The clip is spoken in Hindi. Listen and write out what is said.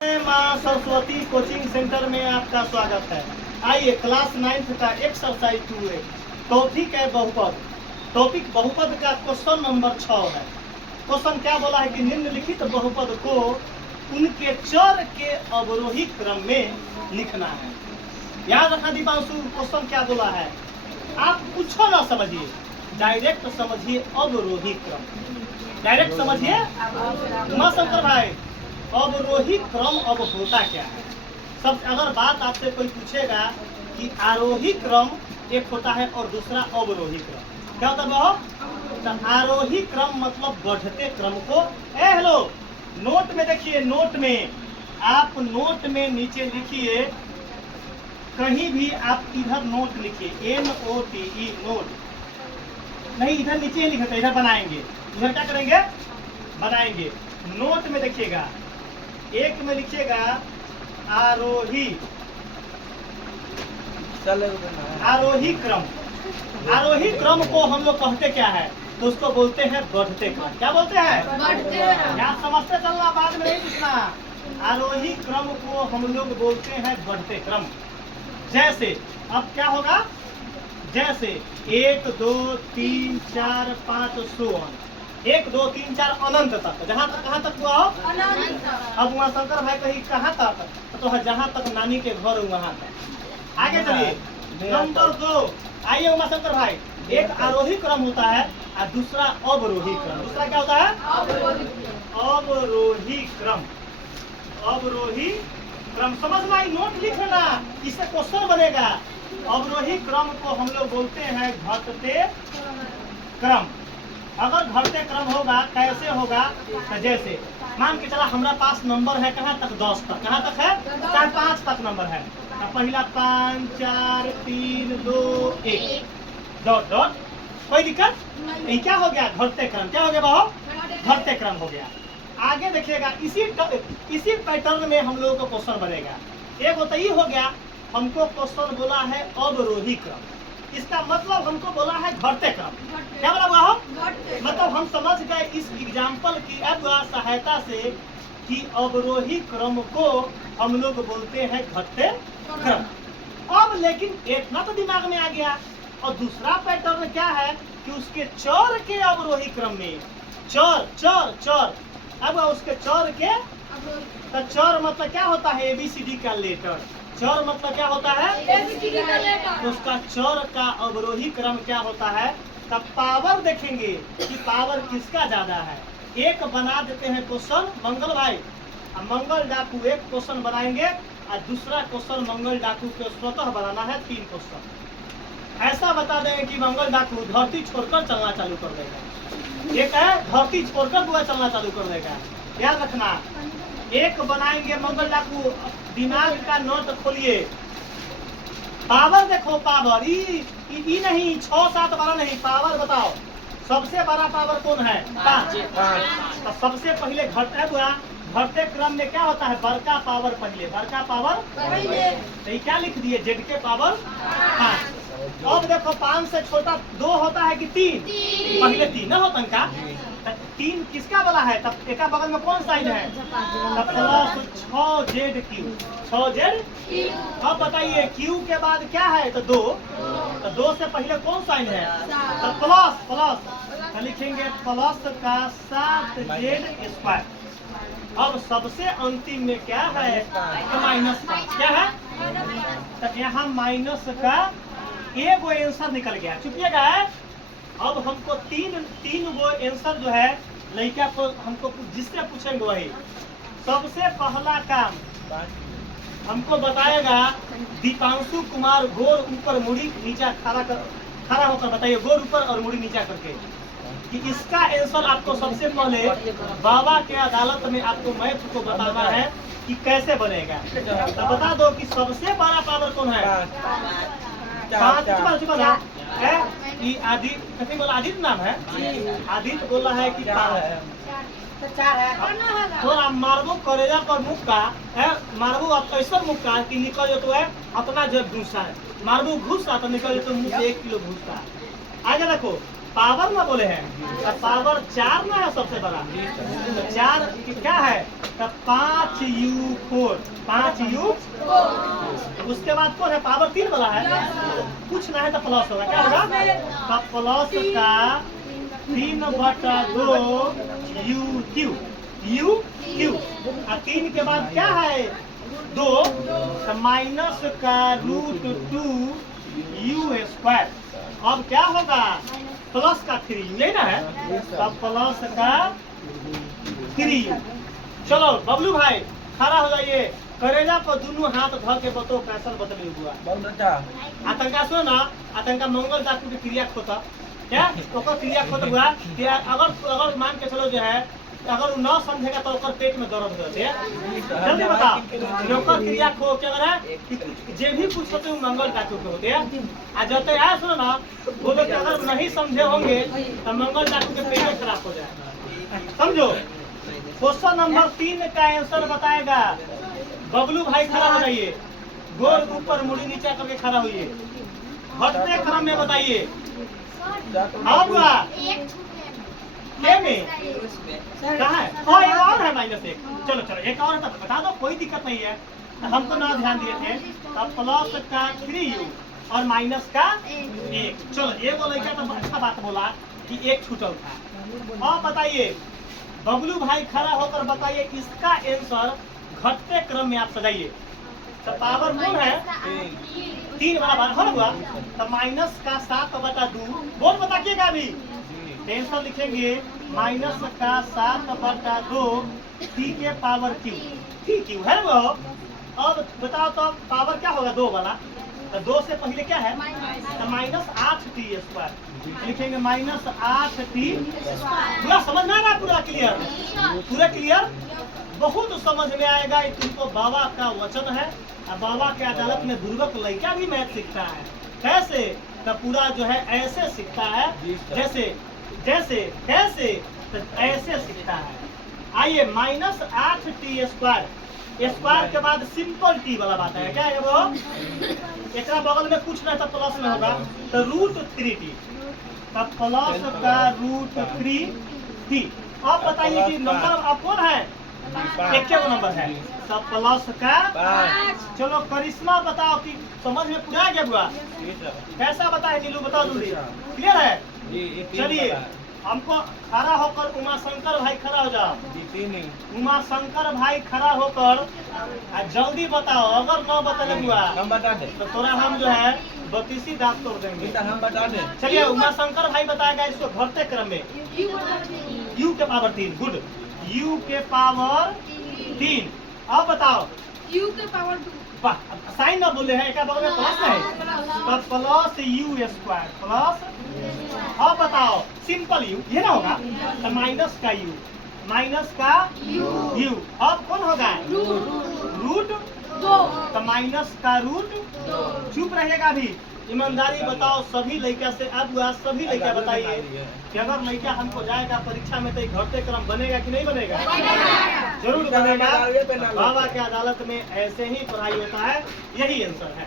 माँ सरस्वती कोचिंग सेंटर में आपका स्वागत है। आइए क्लास 9th का एक्सरसाइज 2 टॉपिक है बहुपद। टॉपिक बहुपद का क्वेश्चन नंबर 6 है। क्वेश्चन क्या बोला है कि निम्नलिखित बहुपद को उनके चर के अवरोही क्रम में लिखना है। याद रखना दीपांशु, क्वेश्चन क्या बोला है, आप कुछ ना समझिए, डायरेक्ट समझिए अवरोही क्रम। डायरेक्ट समझिए उमा शंकर भाई, अवरोही क्रम अब होता क्या है। सब अगर बात आपसे कोई पूछेगा कि आरोही क्रम एक होता है और दूसरा अवरोही क्रम, क्या होता है? तो आरोही क्रम मतलब बढ़ते क्रम को हेलो नोट में देखिए, नोट में आप नोट में नीचे लिखिए, कहीं भी आप इधर नोट लिखिए, NOTE नोट, नहीं इधर नीचे लिखे, इधर बनाएंगे, इधर क्या करेंगे, बनाएंगे। नोट में देखिएगा, एक में लिखिएगा आरोही, आरोही क्रम। आरोही क्रम को हम लोग कहते क्या है, तो उसको बोलते हैं बढ़ते क्रम। क्या बोलते हैं? बढ़ते। यहाँ समझते चलना, बाद में नहीं पूछना। आरोही क्रम को हम लोग बोलते हैं बढ़ते क्रम। जैसे अब क्या होगा, जैसे 1 2 3 4 5 1 2 3 4 अनंत तक, जहाँ तक कहाँ तक हुआ हो अनंत। अब उमा शंकर भाई कहीं कहाँ तक, तो जहाँ तक नानी के घर वहाँ तक। आगे चलिए नंबर 2, आइए उमा शंकर भाई, एक आरोही क्रम होता है और दूसरा अवरोही क्रम। दूसरा क्या होता है? अवरोही क्रम। अवरोही क्रम समझना, नोट लिख लेना, इससे क्वेश्चन बनेगा। अवरोही क्रम को हम लोग बोलते हैं घटते क्रम। अगर घटते क्रम होगा कैसे होगा, तो जैसे मान के चला हमारा पास नंबर है कहाँ तक, 10 तक। कहाँ तक है? 4 5 तक नंबर है। तो पहला 5 4 3 2 1 डॉट डॉट, कोई दिक्कत नहीं। क्या हो गया? घटते क्रम। क्या हो गया बाबू? घटते क्रम हो गया। आगे देखिएगा, इसी पैटर्न में हम लोगों को क्वेश्चन बनेगा। एक होता ही हो गया, हमको क्वेश्चन बोला है अवरोही क्रम, इसका मतलब हमको बोला है घटते क्रम। क्या बोला हुआ हो? मतलब हम समझ गए इस एग्जाम्पल की अब सहायता से कि अवरोही क्रम को हम लोग बोलते हैं घटते क्रम। अब लेकिन इतना तो दिमाग में आ गया, और दूसरा पैटर्न क्या है कि उसके चर के अवरोही क्रम में, चर चर चर, अब उसके चर के, तो चर मतलब क्या होता है? ABCD का लेटर। चर मतलब क्या होता है? ABCD का लेटर। उसका चर का अवरोही क्रम क्या होता है? तब पावर देखेंगे कि पावर किसका ज्यादा है। एक बना देते हैं क्वेश्चन मंगल भाई, मंगल डाकू एक क्वेश्चन बनाएंगे और दूसरा क्वेश्चन मंगल डाकू के स्वतः बनाना है 3 क्वेश्चन। ऐसा बता देंगे कि मंगल डाकू धरती छोड़कर चलना चालू कर देगा, एक है धरती छोड़कर बुआ चलना चालू कर देगा। याद रखना, एक बनाएंगे मंगल डाकू, दिमाग का नोट खोलिए, पावर देखो, पावर ई नहीं 6 7 12 नहीं, पावर बताओ सबसे बड़ा पावर कौन है? 5। तो सबसे पहले घटते क्रम में क्या होता है? बड़का पावर पहले, बड़का पावर पहले। तो ये क्या लिख दिए? Z के पावर 5। अब देखो 5 से छोटा 2 होता है कि 3? पहले 3 न होता का, 3 किसका वाला है? तब एक बगल में कौन साइन है? Plus 6ZQ, 6ZQ। अब बताइए Q के बाद क्या है? तो 2, तो 2 से पहले कौन साइन है? तो प्लस प्लस, तो लिखेंगे प्लस का 7Z²। अब सबसे अंतिम में क्या है? तो माइनस का, क्या है? तो यहाँ माइनस का एक वो आंसर निकल गया। चुपिएगा, अब हमको तीन वो आंसर जो है लड़का को हमको जिससे पूछेंगे वही। सबसे पहला काम हमको बताएगा दीपांशु कुमार, गोर ऊपर मुड़ी नीचा खड़ा होकर बताइए, गोर ऊपर और मुड़ी नीचा करके, कि इसका आंसर आपको सबसे पहले बाबा के अदालत में आपको मैथ को बताना है कि कैसे बनेगा। तो बता दो कि सबसे बड़ा पावर कौन है? 5। है आदित्य बोला, आदित्य नाम है, आदित्य बोला है कि 4 है। थोड़ा मारबो करेजा पर मुक्का है, मारबो आप ऐसा मुक्का कि निकल जो तो है अपना जब घुसा है, मारबो घुसा तो निकल जो तो मुँह से 1 किलो घुसा। आगे देखो पावर ना बोले हैं, तो पावर 4 ना है सबसे बड़ा, तो 4 क्या है, तो 5u4, 5u। उसके बाद कौन है, पावर 3 वाला है, कुछ ना है तो प्लस होगा, क्या होगा, तो प्लस का 3/2 u क्यू, और 3 के बाद क्या है 2, तो माइनस का √2 u²। अब क्या होगा, प्लस का 3u, यही ना है, तो प्लस का 3u। चलो बबलू भाई खड़ा हो जाइए, करेजा पर दोनों हाथ धर के बतो कैसन बदले हुआ। आतंका सुनो ना, आतंका मंगल धातु की क्रिया खोता क्या, ओकर क्रिया खोत हुआ कि अगर मान के चलो जो है, अगर वो न समझेगा तो ओकर पेट में दर्द होते है। जल्दी बताओ, ओकर क्रिया खो क्या है, जे भी कुछ होते हैं मंगल धातु के होते हैं। आ जब यार सुनो ना, वो लोग अगर नहीं समझे होंगे तो मंगल धातु के पेट खराब हो जाएगा, समझो। क्वेश्चन नंबर 3 का आंसर बताएगा बबलू भाई, खड़ा हो जाइए, गोर ऊपर मुड़ी नीचे करके खड़ा होइए, घटते क्रम में बताइए। अब क्या में कहाँ है, हाँ एक और है -1, चलो चलो एक और है तो बता दो, कोई दिक्कत नहीं है, हमको ना ध्यान दिए थे। तब प्लस का 3u और माइनस का 1। चलो ये बोले क्या, तो अच्छा बात बोला कि 1 छूटल था। अब बताइए बबलू भाई खड़ा होकर बताइए, इसका आंसर घटते क्रम में आप सजाइए। तो पावर कौन है, 3 बराबर हो हुआ, तो माइनस का 7/2, बोल बताइएगा अभी आंसर लिखेंगे, माइनस का 7/2 t के पावर q है वो। अब बताओ तो पावर क्या होगा 2 वाला, तो 2 से पहले क्या है, तो -8t² लिखेंगे, -8t। पूरा समझ में आ रहा है, पूरा क्लियर, बहुत समझ में आएगा। तुमको बाबा का वचन है, और बाबा के अदालत में बुर्बक लड़का भी मैथ सीखता है। कैसे, तो पूरा जो है ऐसे सीखता है, जैसे कैसे, तो ऐसे सीखता है। आइए -8t² स्क्वायर के बाद सिंपल टी वाला बात है, क्या है वो, एक बगल में कुछ नहीं तो प्लस में होगा, तो √3t, तब प्लस का √3t। अब बताइए कि नंबर अब कौन है, एक नंबर है, तब प्लस का 5। चलो करिश्मा बताओ कि समझ में पूरा गया बुआ, कैसा बताए नीलू, बताओ जल्दी, क्लियर है। चलिए हमको खड़ा होकर उमा शंकर भाई खड़ा हो जाओ, उमा शंकर भाई खड़ा होकर जल्दी बताओ, अगर न बता बुआ हम बता दे तो थोड़ा हम जो है 32 दांत तोड़ देंगे, हम बता दे। चलिए उमा शंकर भाई बताएगा इसको घटते क्रम में, u के पावर 3, गुड, u के पावर 3। अब बताओ u के पावर 2, साइन ना बोले हैं, क्या बगल में प्लस है, तो प्लस u² प्लस। अब बताओ सिंपल u, ये ना होगा, तो माइनस का u। अब कौन होगा, √2, तो माइनस का √2। चुप रहेगा अभी, ईमानदारी बताओ सभी लड़का से। अब सभी लड़का बताइए कि अगर लड़का हमको जाएगा परीक्षा में तो घटते क्रम बनेगा कि नहीं बनेगा, जरूर बनेगा। बाबा के अदालत में ऐसे ही पढ़ाई होता है, यही आंसर है।